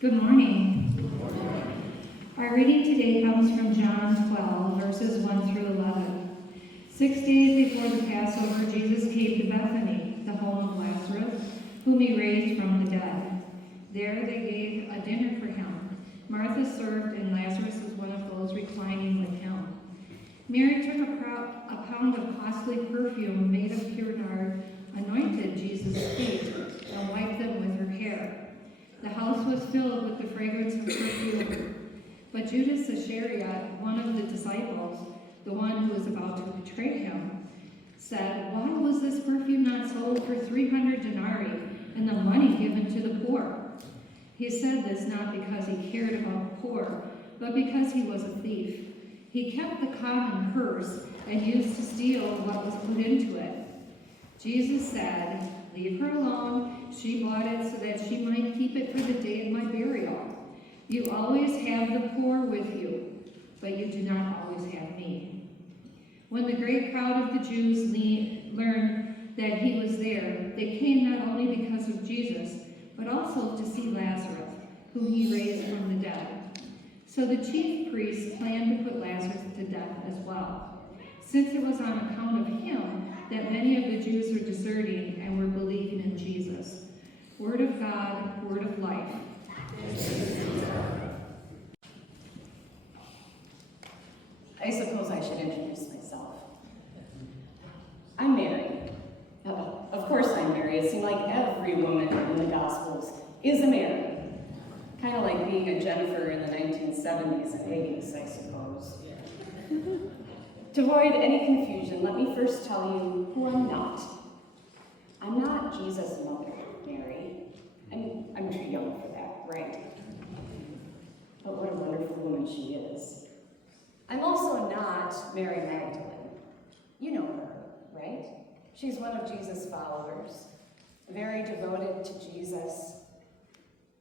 Good morning. Our reading today comes from John 12, verses 1 through 11. 6 days before the Passover, Jesus came to Bethany, the home of Lazarus, whom he raised from the dead. There they gave a dinner for him. Martha served, and Lazarus was one of those reclining with him. Mary took a pound of costly perfume made of pure nard, anointed Jesus' feet, and wiped them with her hair. The house was filled with the fragrance of perfume. But Judas Iscariot, one of the disciples, the one who was about to betray him, said, "Why was this perfume not sold for 300 denarii and the money given to the poor?" He said this not because he cared about the poor, but because he was a thief. He kept the common purse and used to steal what was put into it. Jesus said, "Leave her alone. She bought it so that she might keep it for the day of my burial. You always have the poor with you, but you do not always have me." When the great crowd of the Jews learned that he was there, they came not only because of Jesus, but also to see Lazarus, whom he raised from the dead. So the chief priests planned to put Lazarus to death as well, since it was on account of him that many of the Jews were deserting and were believing in Jesus. Word of God, word of life. I suppose I should introduce myself. I'm Mary. Of course I'm Mary. It seemed like every woman in the Gospels is a Mary. Kind of like being a Jennifer in the 1970s and 80s, I suppose. To avoid any confusion, let me first tell you who I'm not. I'm not Jesus' mother, Mary. I'm too young for that, right? But what a wonderful woman she is. I'm also not Mary Magdalene. You know her, right? She's one of Jesus' followers, very devoted to Jesus.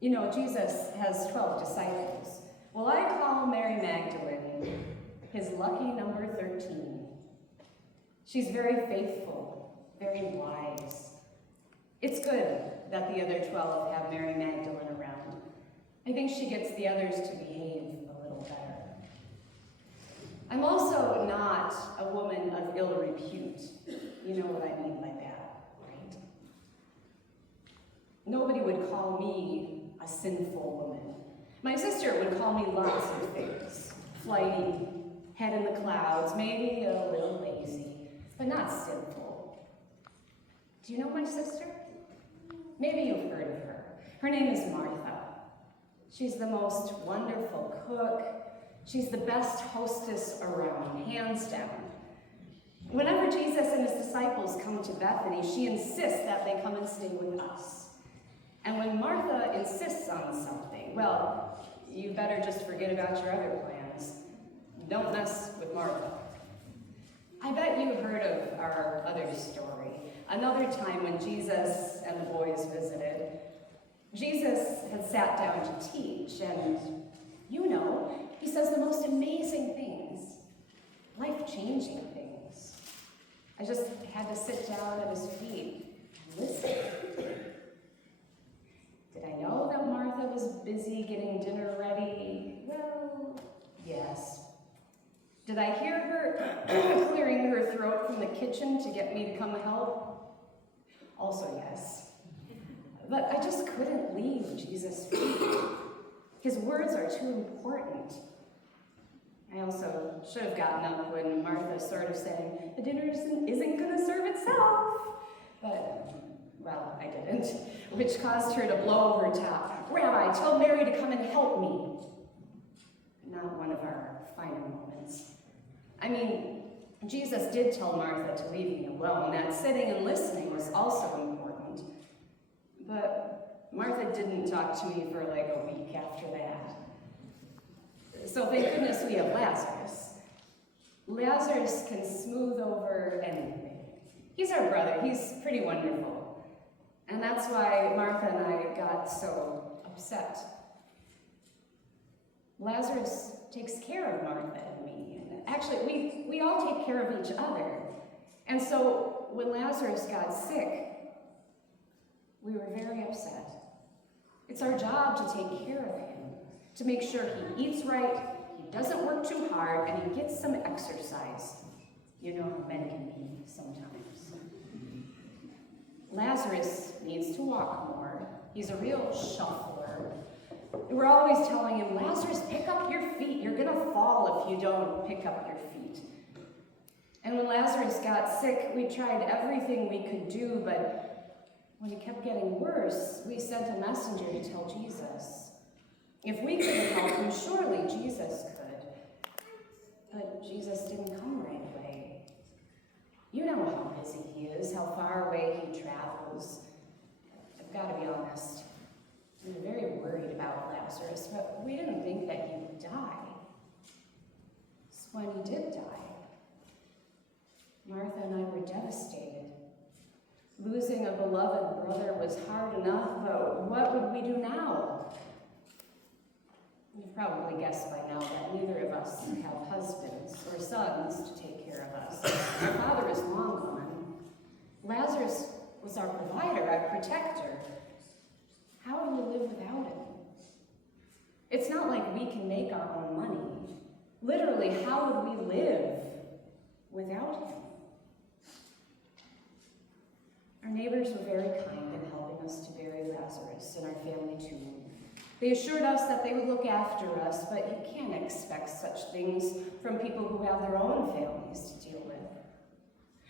You know, Jesus has 12 disciples. Well, I call Mary Magdalene his lucky number 13. She's very faithful, very wise. It's good that the other 12 have Mary Magdalene around. I think she gets the others to behave a little better. I'm also not a woman of ill repute. You know what I mean by that, right? Nobody would call me a sinful woman. My sister would call me lots of things. Flighty, head in the clouds, maybe a little lazy, but not sinful. Do you know my sister? Maybe you've heard of her. Her name is Martha. She's the most wonderful cook. She's the best hostess around, hands down. Whenever Jesus and his disciples come to Bethany, she insists that they come and stay with us. And when Martha insists on something, well, you better just forget about your other plans. Don't mess with Martha. I bet you heard of our other story. Another time when Jesus and the boys visited, Jesus had sat down to teach, and you know, he says the most amazing things, life-changing things. I just had to sit down at his feet and listen. Did I know that Martha was busy getting dinner ready? Well, yes. Did I hear her clearing her throat from the kitchen to get me to come help? Also yes. But I just couldn't leave Jesus' feet. His words are too important. I also should have gotten up when Martha sort of saying, "The dinner isn't going to serve itself." But, well, I didn't, which caused her to blow over top. "Rabbi, tell Mary to come and help me." Not one of our finer moments. I mean, Jesus did tell Martha to leave me alone. That sitting and listening was also important. But Martha didn't talk to me for like a week after that. So thank goodness we have Lazarus. Lazarus can smooth over anything. He's our brother. He's pretty wonderful. And that's why Martha and I got so upset. Lazarus takes care of Martha and me. And actually, we all take care of each other. And so when Lazarus got sick, we were very upset. It's our job to take care of him, to make sure he eats right, he doesn't work too hard, and he gets some exercise. You know how men can be sometimes. Lazarus needs to walk more. He's a real shuffler. We're always telling him, Lazarus, pick up your feet. You're going to fall if you don't pick up your feet. And when Lazarus got sick, we tried everything we could do, but when it kept getting worse, we sent a messenger to tell Jesus. If we couldn't help him, surely Jesus could. But Jesus didn't come right away. You know how busy he is, how far away he travels. I've got to be honest. We were very worried about Lazarus, but we didn't think that he would die. So when he did die, Martha and I were devastated. Losing a beloved brother was hard enough, but what would we do now? You've probably guessed by now that neither of us have husbands or sons to take care of us. Our father is long gone. Lazarus was our provider, our protector. How would we live without him? It's not like we can make our own money. Literally, how would we live without him? Our neighbors were very kind in helping us to bury Lazarus in our family tomb. They assured us that they would look after us, but you can't expect such things from people who have their own families to deal with.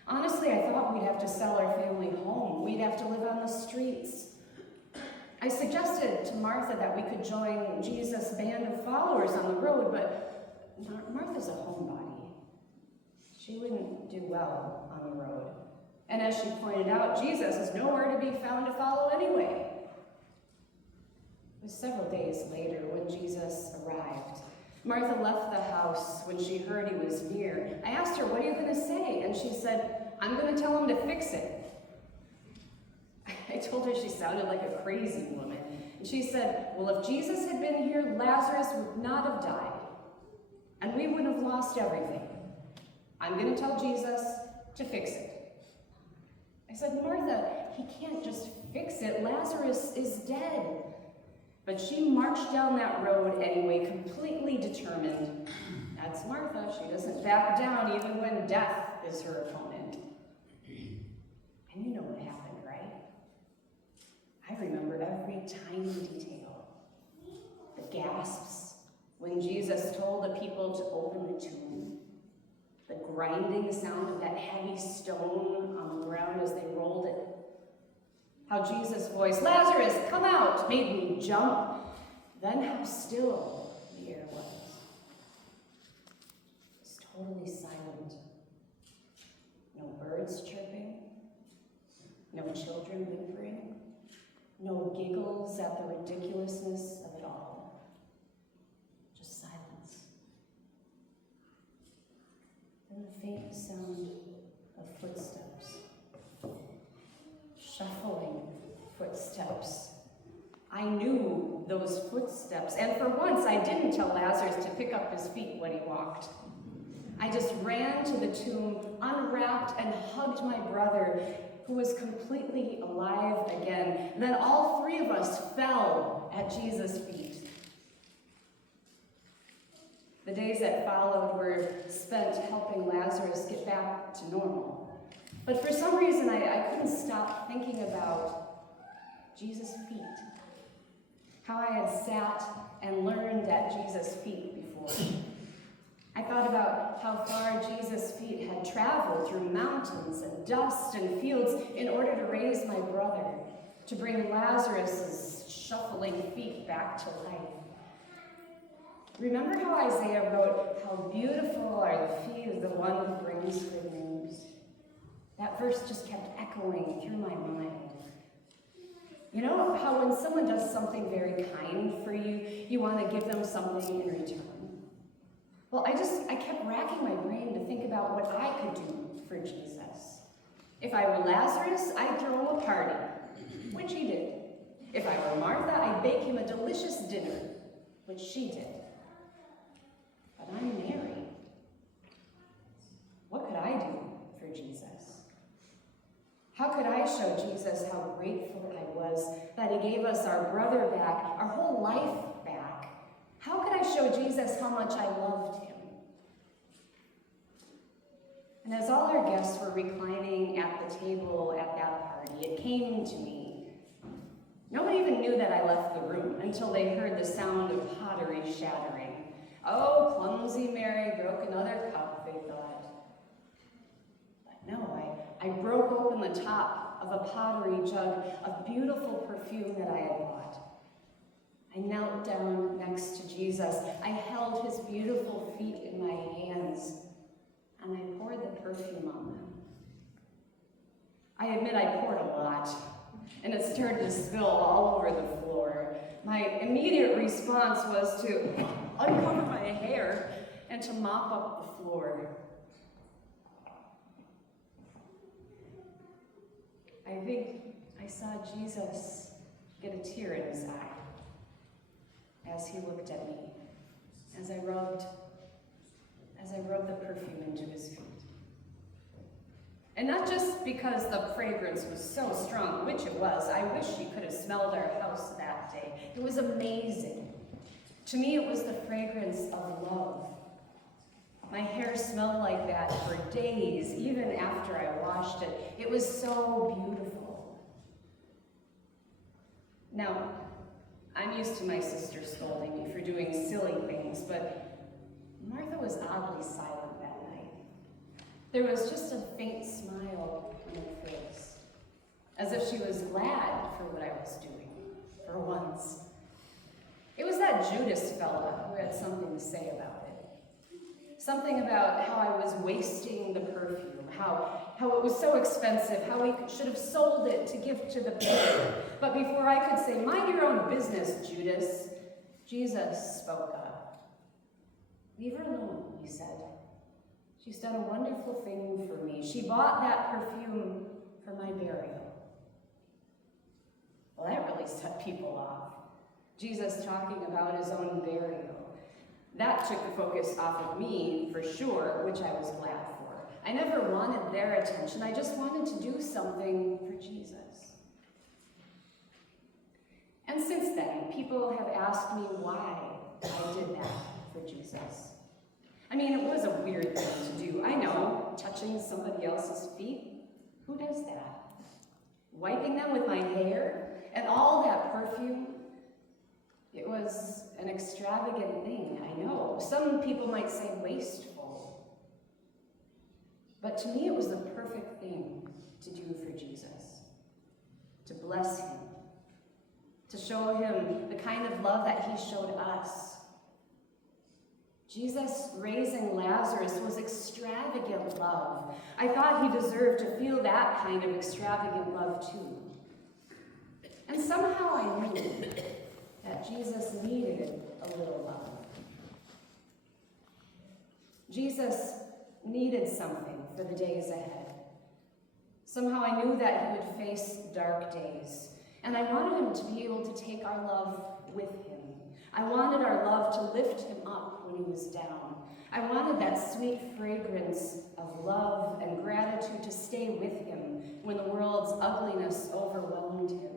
Honestly, I thought we'd have to sell our family home. We'd have to live on the streets. I suggested to Martha that we could join Jesus' band of followers on the road, but Martha's a homebody. She wouldn't do well on the road. And as she pointed out, Jesus is nowhere to be found to follow anyway. It was several days later when Jesus arrived. Martha left the house when she heard he was near. I asked her, what are you going to say? And she said, I'm going to tell him to fix it. I told her she sounded like a crazy woman. And she said, well, if Jesus had been here, Lazarus would not have died. And we wouldn't have lost everything. I'm going to tell Jesus to fix it. I said, Martha, he can't just fix it. Lazarus is dead. But she marched down that road anyway, completely determined. That's Martha. She doesn't back down even when death is her opponent. And you know what happened, right? I remember every tiny detail. The gasps when Jesus told the people to open the tomb. The grinding sound of that heavy stone on the ground as they rolled it. How Jesus' voice, Lazarus, come out, made me jump. Then how still the air was. It was totally silent. No birds chirping. No children whimpering. No giggles at the ridiculousness of it all. Just silence. Then the faint sound of footsteps. Shuffling footsteps. I knew those footsteps, and for once I didn't tell Lazarus to pick up his feet when he walked. I just ran to the tomb, unwrapped, and hugged my brother, who was completely alive again. Then all three of us fell at Jesus' feet. The days that followed were spent helping Lazarus get back to normal. But for some reason, I couldn't stop thinking about Jesus' feet. How I had sat and learned at Jesus' feet before. I thought about how far Jesus' feet had traveled through mountains and dust and fields in order to raise my brother, to bring Lazarus' shuffling feet back to life. Remember how Isaiah wrote, how beautiful are the feet of the one who brings good news? That verse just kept echoing through my mind. You know how when someone does something very kind for you, you want to give them something in return? Well, I kept racking my brain to think about what I could do for Jesus. If I were Lazarus, I'd throw him a party, which he did. If I were Martha, I'd bake him a delicious dinner, which she did. But I'm Mary. What could I do for Jesus? How could I show Jesus how grateful I was that he gave us our brother back, our whole life back? How could I show Jesus how much I loved him? And as all our guests were reclining at the table at that party, it came to me. Nobody even knew that I left the room until they heard the sound of pottery shattering. Oh, clumsy Mary broke another cup, they thought. But no, I broke open the top of a pottery jug of beautiful perfume that I had bought. I knelt down next to Jesus. I held his beautiful feet in my hands, and I poured the perfume on them. I admit I poured a lot, and it started to spill all over the floor. My immediate response was to uncover my hair and to mop up the floor. I think I saw Jesus get a tear in his eye as he looked at me, as I rubbed the perfume into his feet. And not just because the fragrance was so strong, which it was. I wish you could have smelled our house that day. It was amazing. To me, it was the fragrance of love. My hair smelled like that for days, even after I washed it. It was so beautiful. Now, I'm used to my sister scolding me for doing silly things, but Martha was oddly silent that night. There was just a faint smile on her face, as if she was glad for what I was doing, for once. It was that Judas fella who had something to say about it. Something about how I was wasting the perfume, how it was so expensive, how we should have sold it to give to the poor. But before I could say, mind your own business, Judas, Jesus spoke up. Leave her alone, he said. She's done a wonderful thing for me. She bought that perfume for my burial. Well, that really set people off. Jesus talking about his own burial. That took the focus off of me, for sure, which I was glad for. I never wanted their attention. I just wanted to do something for Jesus. And since then, people have asked me why I did that for Jesus. I mean, it was a weird thing to do. I know, touching somebody else's feet. Who does that? Wiping them with my hair and all that perfume. It was an extravagant thing, I know. Some people might say wasteful. But to me, it was the perfect thing to do for Jesus. To bless him. To show him the kind of love that he showed us. Jesus raising Lazarus was extravagant love. I thought he deserved to feel that kind of extravagant love too. And somehow I knew that Jesus needed a little love. Jesus needed something for the days ahead. Somehow I knew that he would face dark days, and I wanted him to be able to take our love with him. I wanted our love to lift him up when he was down. I wanted that sweet fragrance of love and gratitude to stay with him when the world's ugliness overwhelmed him.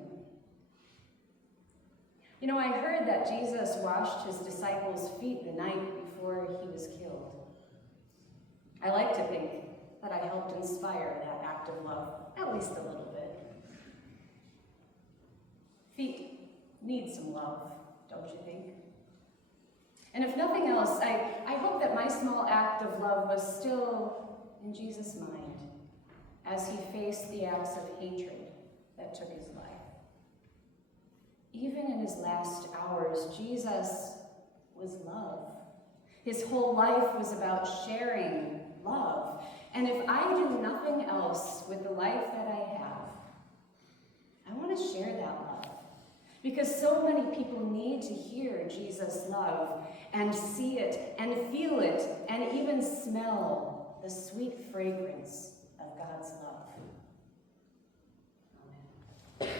You know, I heard that Jesus washed his disciples' feet the night before he was killed. I like to think that I helped inspire that act of love, at least a little bit. Feet need some love, don't you think? And if nothing else, I hope that my small act of love was still in Jesus' mind as he faced the acts of hatred that took his life. Even in his last hours, Jesus was love. His whole life was about sharing love. And if I do nothing else with the life that I have, I want to share that love. Because so many people need to hear Jesus' love and see it and feel it and even smell the sweet fragrance of God's love. Amen.